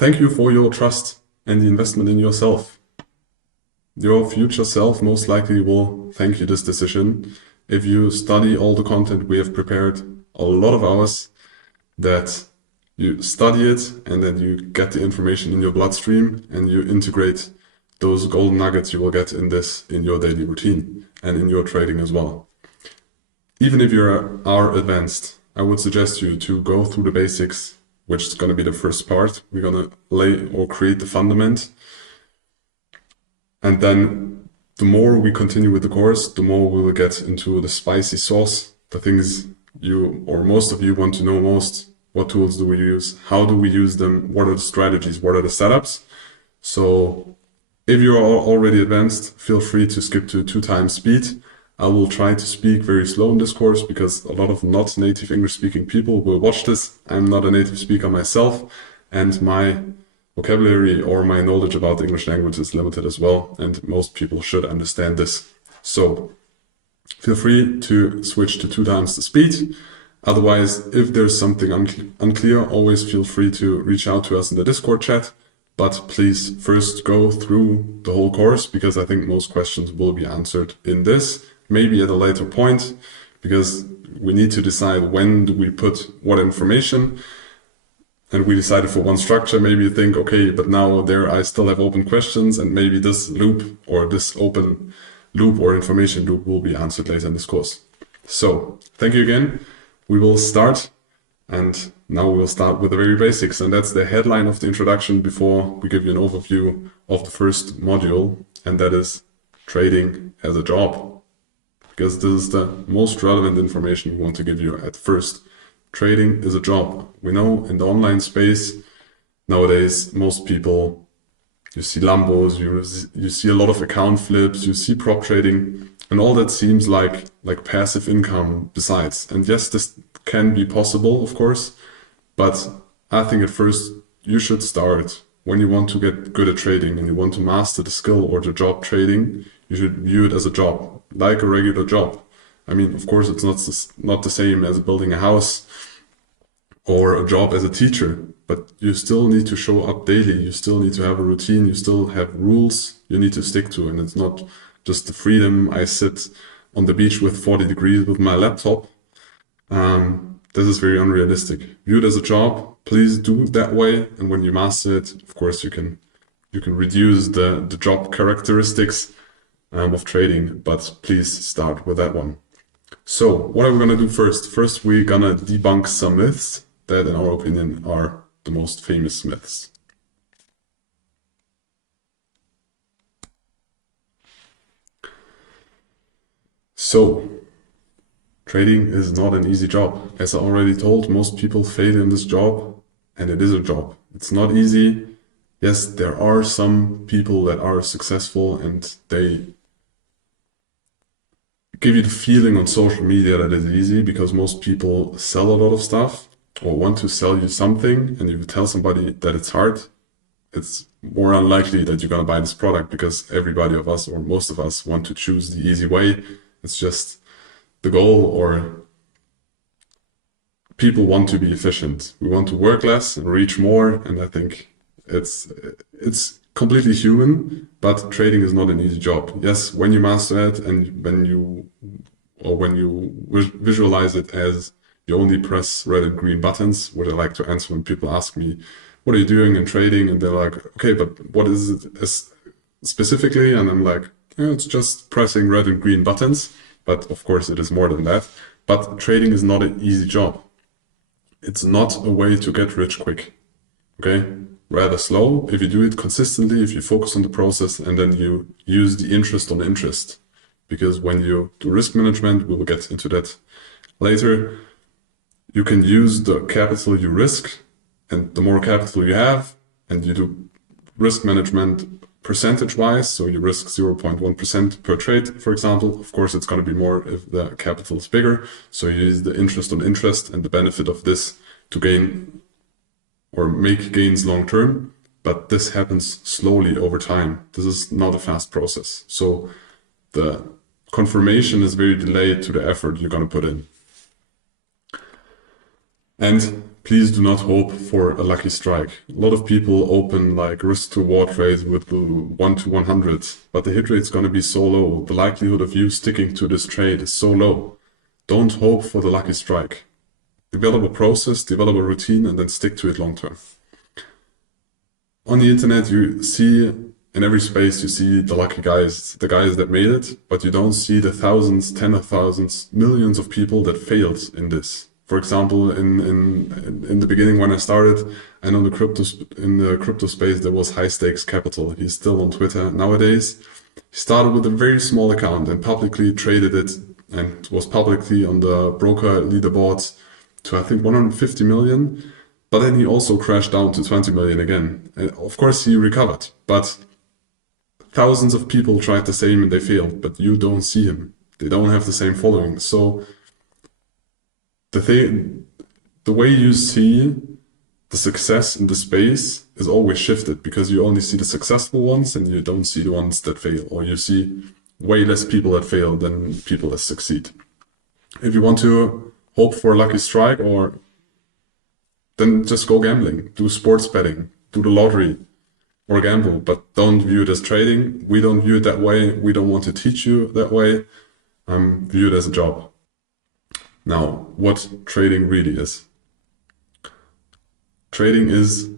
Thank you for your trust and the investment in yourself. Your future self most likely will thank you this decision if you study all the content we have prepared, a lot of hours, that you study it and then you get the information in your bloodstream and you integrate those golden nuggets you will get in your daily routine and in your trading as well. Even if you are advanced, I would suggest you to go through the basics, which is going to be the first part. We're going to lay or create the fundament. And then the more we continue with the course, the more we will get into the spicy sauce, the things you or most of you want to know most. What tools do we use? How do we use them? What are the strategies? What are the setups? So if you are already advanced, feel free to skip to 2x speed. I will try to speak very slow in this course because a lot of not native English speaking people will watch this. I'm not a native speaker myself, and my vocabulary or my knowledge about the English language is limited as well, and most people should understand this. So feel free to switch to 2x the speed. Otherwise, if there's something unclear, always feel free to reach out to us in the Discord chat. But please first go through the whole course because I think most questions will be answered in this. Maybe at a later point, because we need to decide when do we put what information. And we decided for one structure. Maybe you think, okay, but now there I still have open questions, and maybe this loop or this open loop or information loop will be answered later in this course. So thank you again. We will start, and now we will start with the very basics, and that's the headline of the introduction before we give you an overview of the first module, and that is trading as a job. Because this is the most relevant information we want to give you at first. Trading is a job. We know in the online space nowadays, most people, you see Lambos, you see a lot of account flips, you see prop trading, and all that seems like passive income besides. And yes, this can be possible, of course, but I think at first you should start when you want to get good at trading and you want to master the skill or the job trading. You should view it as a job, like a regular job. I mean, of course, it's not the same as building a house or a job as a teacher, but you still need to show up daily. You still need to have a routine. You still have rules you need to stick to. And it's not just the freedom. I sit on the beach with 40 degrees with my laptop. This is very unrealistic. View it as a job. Please do it that way. And when you master it, of course, you can reduce the job characteristics of trading, but please start with that one. So what are we going to do first? First, we're going to debunk some myths that, in our opinion, are the most famous myths. So, trading is not an easy job. As I already told, most people fail in this job, and it is a job. It's not easy. Yes, there are some people that are successful and they give you the feeling on social media that it's easy because most people sell a lot of stuff or want to sell you something, and if you tell somebody that it's hard, it's more unlikely that you're going to buy this product because everybody of us or most of us want to choose the easy way. It's just the goal, or people want to be efficient. We want to work less and reach more, and I think it's completely human, but trading is not an easy job. Yes, when you master it and when you visualize it as you only press red and green buttons, what I like to answer when people ask me, what are you doing in trading? And they're like, okay, but what is it specifically? And I'm like, it's just pressing red and green buttons. But of course it is more than that. But trading is not an easy job. It's not a way to get rich quick. Okay? Rather slow. If you do it consistently, if you focus on the process, and then you use the interest on interest. Because when you do risk management, we will get into that later, you can use the capital you risk, and the more capital you have, and you do risk management percentage-wise, so you risk 0.1% per trade, for example. Of course, it's going to be more if the capital is bigger. So you use the interest on interest and the benefit of this to gain or make gains long term. But this happens slowly over time. This is not a fast process. So the confirmation is very delayed to the effort you're going to put in. And please do not hope for a lucky strike. A lot of people open like risk to reward trades with the 1 to 100, but the hit rate is going to be so low. The likelihood of you sticking to this trade is so low. Don't hope for the lucky strike. Develop a process, develop a routine, and then stick to it long term. On the internet, you see in every space, you see the lucky guys, the guys that made it, but you don't see the thousands, tens of thousands, millions of people that failed in this. For example, in the beginning when I started, and in the crypto space, there was High Stakes Capital. He's still on Twitter nowadays. He started with a very small account and publicly traded it, and was publicly on the broker leaderboards to I think 150 million. But then he also crashed down to 20 million again. And of course, he recovered, but thousands of people tried the same and they failed, but you don't see him. They don't have the same following. So the way you see the success in the space is always shifted, because you only see the successful ones and you don't see the ones that fail, or you see way less people that fail than people that succeed. If you want to hope for a lucky strike, or then just go gambling, do sports betting, do the lottery, or gamble, but don't view it as trading. We don't view it that way. We don't want to teach you that way. View it as a job. Now, what trading really is. Trading is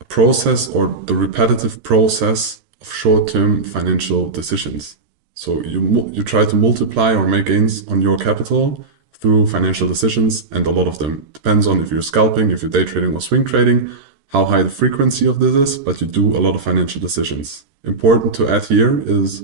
a process, or the repetitive process of short-term financial decisions. So you try to multiply or make gains on your capital through financial decisions, and a lot of them. Depends on if you're scalping, if you're day trading or swing trading, how high the frequency of this is, but you do a lot of financial decisions. Important to add here is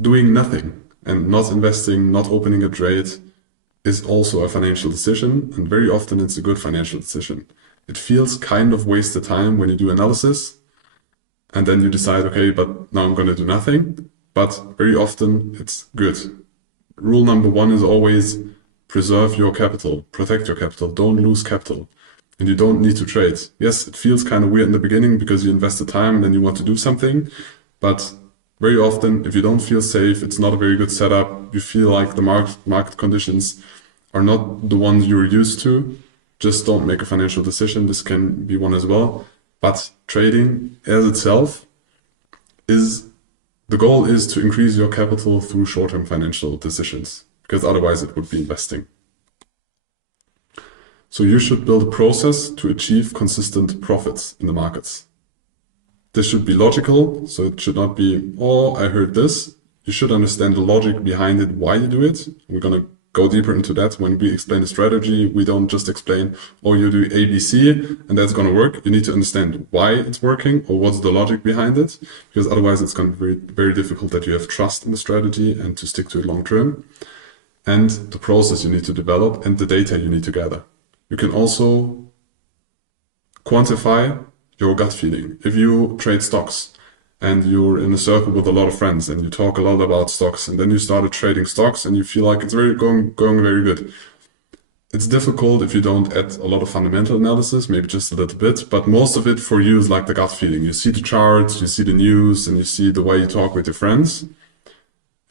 doing nothing and not investing, not opening a trade is also a financial decision, and very often it's a good financial decision. It feels kind of wasted time when you do analysis and then you decide, okay, but now I'm going to do nothing, but very often it's good. Rule number one is always preserve your capital, protect your capital, don't lose capital. And you don't need to trade. Yes, it feels kind of weird in the beginning because you invest the time and then you want to do something. But very often, if you don't feel safe, it's not a very good setup. You feel like the market conditions are not the ones you're used to. Just don't make a financial decision. This can be one as well. But trading as itself the goal is to increase your capital through short-term financial decisions, because otherwise it would be investing. So you should build a process to achieve consistent profits in the markets. This should be logical, so it should not be, oh, I heard this. You should understand the logic behind it, why you do it. We're going to go deeper into that when we explain the strategy. We don't just explain, oh, you do ABC and that's going to work. You need to understand why it's working, or what's the logic behind it, because otherwise it's going to be very, very difficult that you have trust in the strategy and to stick to it long term. And the process you need to develop and the data you need to gather. You can also quantify your gut feeling. If you trade stocks and you're in a circle with a lot of friends and you talk a lot about stocks, and then you started trading stocks and you feel like it's going very good. It's difficult if you don't add a lot of fundamental analysis, maybe just a little bit, but most of it for you is like the gut feeling. You see the charts, you see the news, and you see the way you talk with your friends.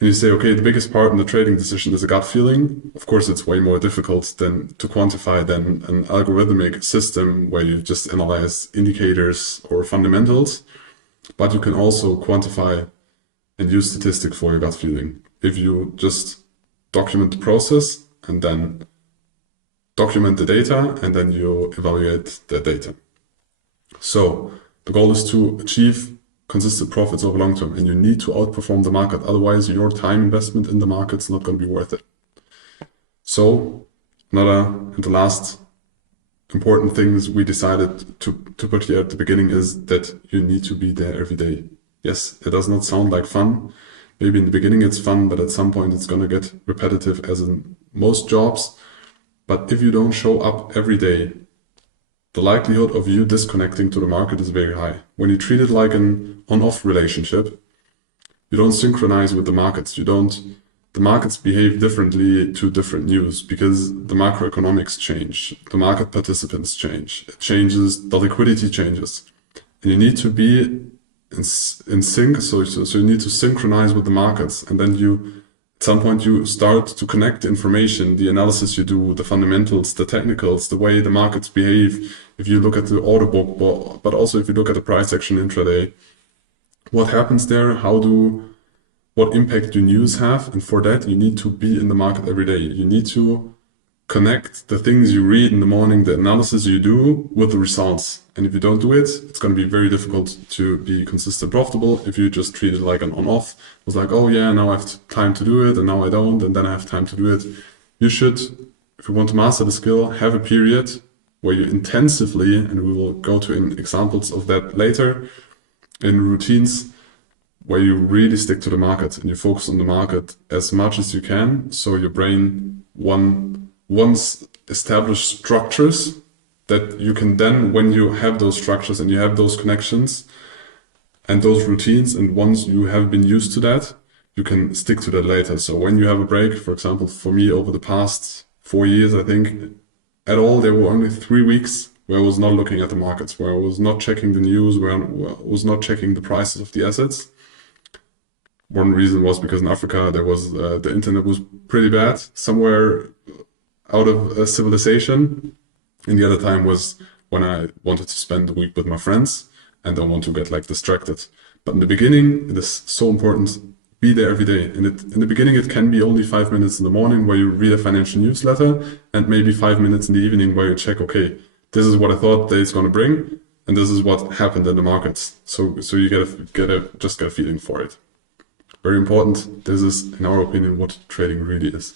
And you say, okay, the biggest part in the trading decision is a gut feeling. Of course, it's way more difficult than to quantify than an algorithmic system where you just analyze indicators or fundamentals. But you can also quantify and use statistics for your gut feeling. If you just document the process and then document the data and then you evaluate the data. So the goal is to achieve consistent profits over long term, and you need to outperform the market. Otherwise, your time investment in the market is not going to be worth it. So and the last important things we decided to put here at the beginning is that you need to be there every day. Yes, it does not sound like fun. Maybe in the beginning it's fun, but at some point it's going to get repetitive, as in most jobs. But if you don't show up every day, the likelihood of you disconnecting to the market is very high. When you treat it like an on-off relationship, you don't synchronize with the markets. The markets behave differently to different news because the macroeconomics change, the market participants change, it changes, the liquidity changes. And you need to be in sync, so you need to synchronize with the markets, and then you At some point, you start to connect the information, the analysis you do, the fundamentals, the technicals, the way the markets behave. If you look at the order book, but also if you look at the price action intraday, what happens there? What impact do news have? And for that, you need to be in the market every day. You need to connect the things you read in the morning, the analysis you do, with the results. And if you don't do it, it's going to be very difficult to be consistent profitable if you just treat it like an on-off. It's like, oh yeah, now I have time to do it, and now I don't, and then I have time to do it. You should, if you want to master the skill, have a period where you intensively, and we will go to examples of that later, in routines, where you really stick to the market and you focus on the market as much as you can. So your brain once established structures that you can then, when you have those structures and you have those connections and those routines, and once you have been used to that, you can stick to that later. So when you have a break, for example, for me over the past 4 years, I think at all, there were only 3 weeks where I was not looking at the markets, where I was not checking the news, where I was not checking the prices of the assets. One reason was because in Africa there was the internet was pretty bad, somewhere out of civilization. And the other time was when I wanted to spend the week with my friends and don't want to get like distracted. But in the beginning, it is so important. Be there every day. And in the beginning, it can be only 5 minutes in the morning where you read a financial newsletter, and maybe 5 minutes in the evening where you check, okay, this is what I thought the day is going to bring, and this is what happened in the markets. So you get a feeling for it. Very important. This is, in our opinion, what trading really is.